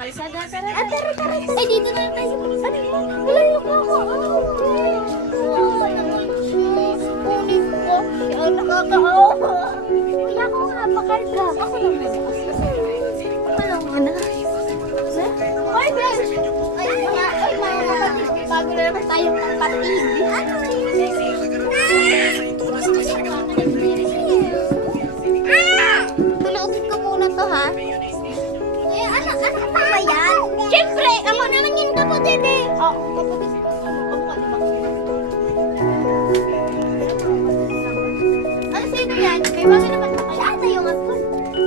kalsada. Tara. Tara. Ay, dito na lang tayo. Ano yun? Wala ko ako. Kunin ko. Siya ang nakakaawa. Kaya ako nga, pakarga. Ako lang na. Walang ano. Ay, Ben! Ay, mga kapatid. Bago na naman tayo magpatid. Tulutin ko muna to, ha? Ano pa ba yan? Siyempre, ako naman yung kapatid eh. Oo, kapatid ko. Kamukha di ba? Ano sino yan? May mga naman na kaya ata yung apon.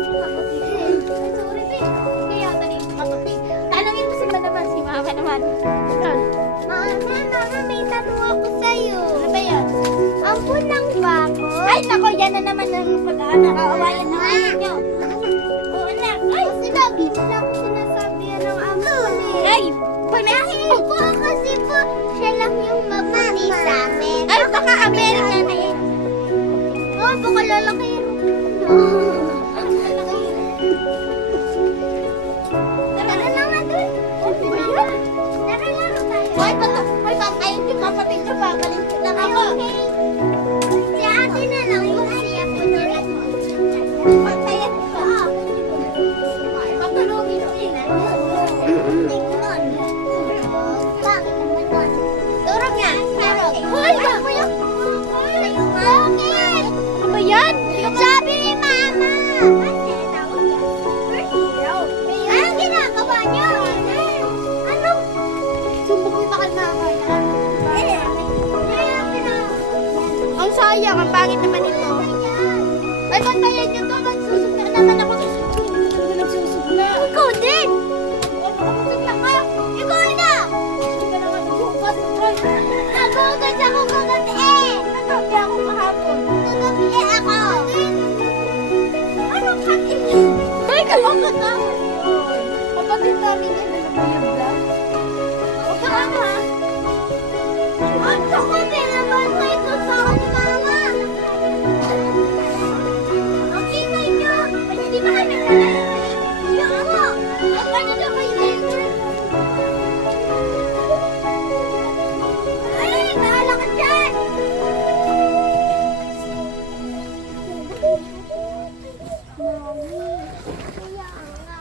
Kapatid eh. Sorry eh. Kaya ata yung kapatid. Tanungin mo sila naman, si mama naman. Mama, may tanong ako sa'yo. Ano ba yan? Ampun ng bako. Ay, nako, yan na naman ang pag-aanak. Kaawayan na ngayon nyo. Oo, anak. Ay, sinabi. Wala ko sinasabi yan ng ampun eh. Ay, dahil po kasi po, siya lang yung mabuti sa amin. Ay, baka Amerika na yan. Oo, baka lalaki yun. Tara na nga doon. Tara laro tayo. Hoy, bantayin yung kapatid niyo, babalik ko lang ako. Si ate na lang yung siya po nila. Bantayan ko. Patulogin ko yun. Bakit naman doon? Turog nga. Hoy, bakit? Ano ba yan? Sabi ni Mama. Anong ginagawa niyo? Anong? Sumbok yung bakal mama. Ang sayang, ang pangit naman ito. Ay, bantayan niyo to. Magsusugna naman ako. Nagsusugna. Ikaw din. Magsusugna ka. Ikaw na. Nagugas ako kagabi eh. Nagabi ako kahapon. Kagabi eh ako. Ano kapatid niyo? Ay, kapatid namin. Kapatid namin yan. Ano ba yung vlog? Huwag ka ano ha? Ang sakot eh naman sa ito sa ni Mama. Ang ingay niyo. Ay, hindi ba kami nalala? Yung mo. Ang ano na kayo dito? Ay, nahala ka dyan. Mami, kuya nga.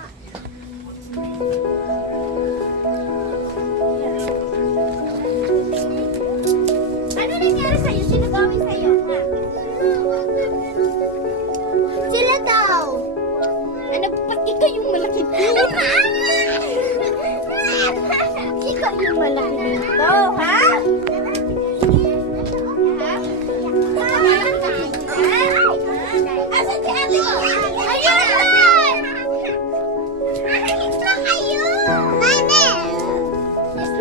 Ano nangyari sa'yo? Sino gawin sa'yo? Sila daw. Ano, ba't ikaw yung malaki dito? Ikaw yung malaki dito, ha? Asan si ate ko? Ayun! Alis na kayo! Mane!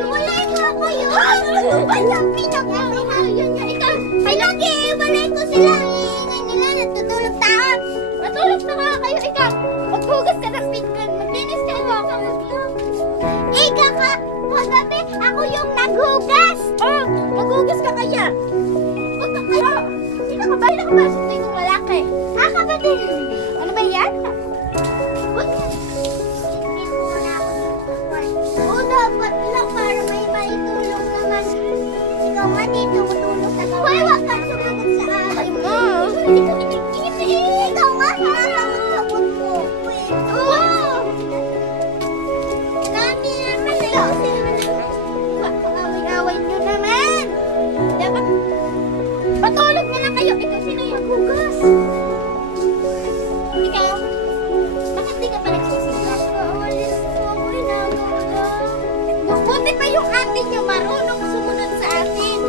Walay mo ako yun! Ano ba yung pinag-aalihan niya? Ikaw, ay lagi! Walay ko sila! Iingay nila, natutulog taon! Natulog na nga kayo! Ikaw, maghugas ka ng pinggan! Maglinis ka ako! Ikaw ka! Kagabi, ako yung naghugas! Oh, naghugas ka kaya? Huwag ka kayo! Sino ka ba? Sino ka ba? Sino yung malaki? Ah, kapatid! Ano ba yan? Huwag yan! Oo, dapat lang para may maitulong naman. Ikaw nga dito, matulong sa gawa. Hoy, huwag kang sumagot sa akin. Hindi ka kinikit eh. Ikaw nga, sasagot mo. Oo! Dami naman eh. Pag-away-away nyo naman. Dapat, patulog na lang kayo. Ikaw, sino yung hugas? Ikaw? Bakit di ka pa nagsusunod? Awalis ko ako inagawa. Buti pa yung ate niyo marunong sumunod sa akin.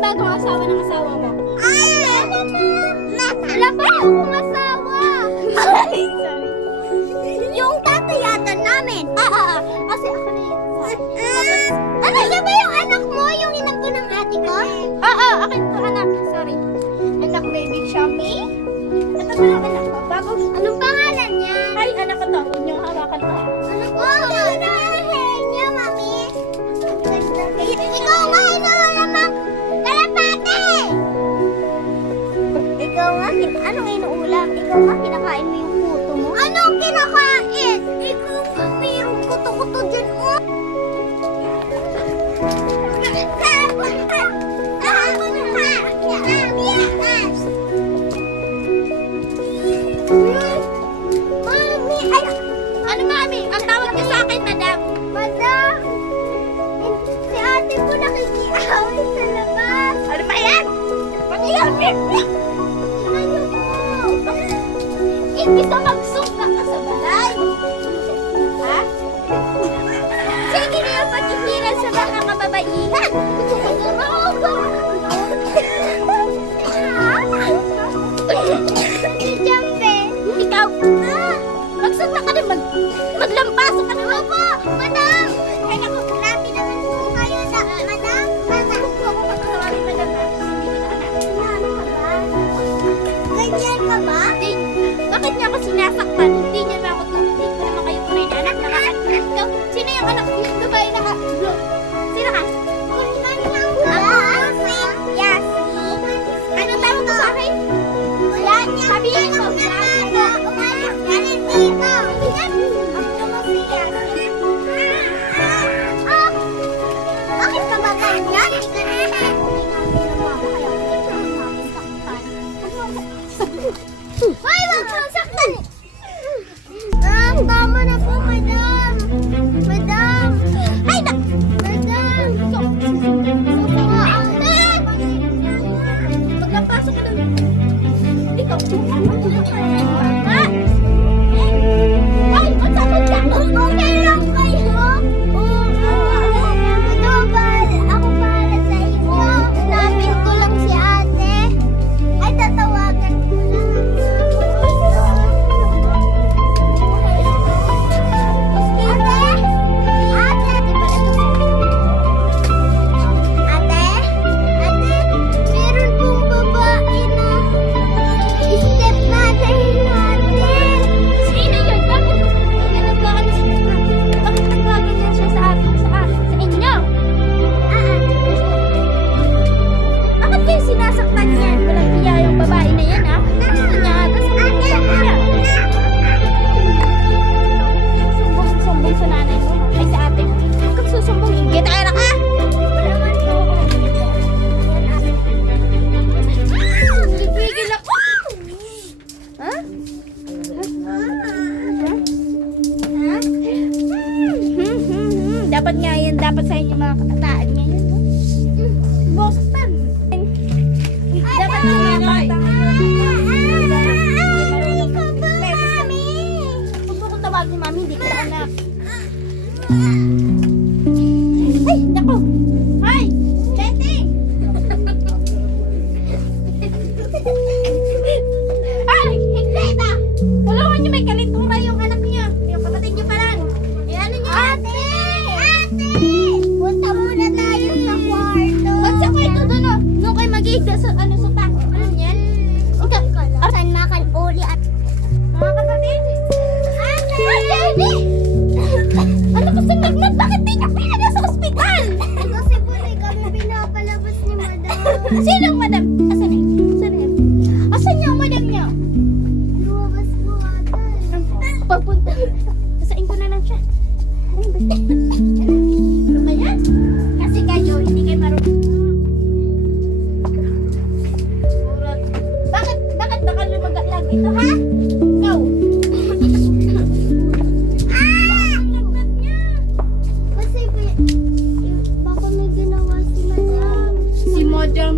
ang bagong asawa ng asawa mo? Ay, wala pa akong asawa. Sorry. Yung tatay yata namin. Kasi ako na yun. Ano siya ba yung anak mo? Yung anak ko ng ate ko? Akin to anak. Sorry. Anak baby Shami. Ito pa lang anak ko. Bago. Anong pangalan niya? Ay, anak ko to. Huwag niyong hawakan to. Ano ko? Niya, mami. Ikaw nga inuulam kalapate! Ikaw nga, anong inuulam? Ikaw nga, kinakain mo yung puto mo? Anong kinakain? Ikaw nga, mayroong kuto-kuto dyan, oh! Mami, ay, Ano mami? Ang tawag niyo sa akin, madam. madam! Si ate po nakikiaway sa labas! Ano ba yan? Pag-iapin! Ano po? Imbis na magsukla ka sa balay. Ha? Sige na yung pagkikira sa mga kababaihan! Si Jambe! Ikaw, magsukla ka din. Maglampaso ka din. Opo! Madam! Ay, ako, grabe naman po kayo na, madam! Madam! Huwag mo pagkawarin, madam. Hindi ko na anak. Ano ka ba? Ganyan ka ba? Bakit niya ako sinasaktan? Hindi niya ba ako hindi ko naman kayo tunay na anak. Ikaw, sino yung anak? Yung babae naka-blue. Sino ka? Yasi. Ano tawag mo sa akin? Yan, Sabihin mo. Umalis ka na dito. Ako mo si Yasi. Bakit ka ba ganyan? Hindi ka naman. Hoy, wag kang saktan! Tama na po, madam! Madam! Ay, madam! Maglampaso ka lang. Ikaw, ha? Ay, matakot ka. Okay lang kayo? Ito ba? Ako para sa inyo. Hanapin ko lang si ate. Ay, tatawagan ko lang. Meron pong babae na stepmother natin. Sino yun? Bakit? Bakit nagkaganyan siya sa akin, sa inyo? Bakit kayo sinasaktan niyan? Walang iya yung babae na yan, ha? Gusto niya ata sa niya. Susumbong sa nanay mo. Ay, sa ate. Huwag kang susumbong. Ingit, ay ka! Gigil ako! Ha? Dapat nga yan. Dapat sa inyo mga kataan ngayon. Boston. Dapat yung mga bata Huwag mo kong tawagin, mami. Hindi ko na anak. Ay, naku! Ay! Leti! Ay! Hindi ba? Tulungan niyo, may kalitura yung anak niya. Yung kapatid niyo pa lang. Ano niyo? Ate! Punta muna tayo sa kwarto. Ba't sa kwarto doon, oh? Doon kayo mag-iigda sa sa tax. Ano yan? Saan makan uli at... Mga kapatid? Ate! Ay, Jenny! Ano ko sa nagnat? Bakit di ka pinala sa ospital? Kasi po kami pinapalabas ni madam. Sinong madam? Asan na yun? Asan na yun? Asan niya ang madam niya? Lumabas po ate. Papunta. Sasain ko na lang siya. Ano ba yan? Kasi kayo, hindi kayo marunong. Bakit baka lumagalag ito, ha? Ikaw. Ang lagnat niya. Kasi baka may ginawa si madam. Si Madam.